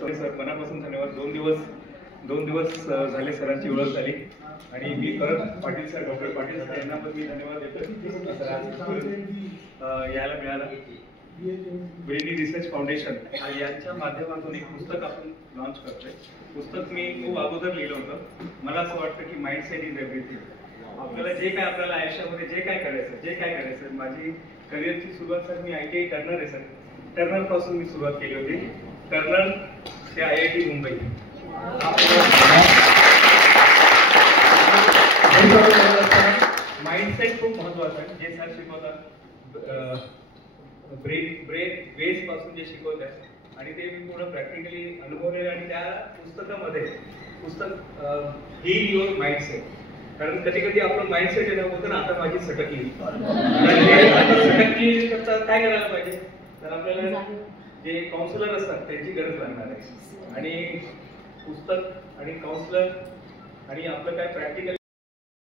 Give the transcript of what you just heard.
Sir मनापासून धन्यवाद. दोन दिवस झाले सरांची ओळख झाली आणि मी परत Patil sir doctor Patil sir यांना पण मी धन्यवाद देतो सर आज यायला मिळाला. ब्रेनी रिसर्च फाउंडेशन यांच्या माध्यमातून एक पुस्तक आपण लॉन्च करतोय. पुस्तक मी खूप अगोदर लिहिलं होतं. मला असं वाटतं की माइंडसेट इज एव्हरीथिंग. आपल्याला जे काय आपल्याला आयुष्यामध्ये जे काय करायचं माझी करिअरची सुरुवात सर मी ITI टर्नर आहे सर. टर्नर पासून मी सुरुवात केली होती. टर्नर ते IIT मुंबई. माइंडसेट खूप महत्वाचं आहे. जे सर शिकवतात ब्रेन बेस पासून जे शिकवतात आणि ते मी पूर्ण प्रॅक्टिकली अनुभवलेलं आणि त्या पुस्तकामध्ये हील युअर माइंडसेट. कारण कधी कधी आपलं माइंडसेट येणं होतं ना, आता माझी सटकली तर काय करायला पाहिजे. तर आपल्याला जे काउन्सिलर असतात त्यांची गरज लागणार आहे आणि पुस्तक आणि काउन्सिलर आणि आपलं काय प्रॅक्टिकल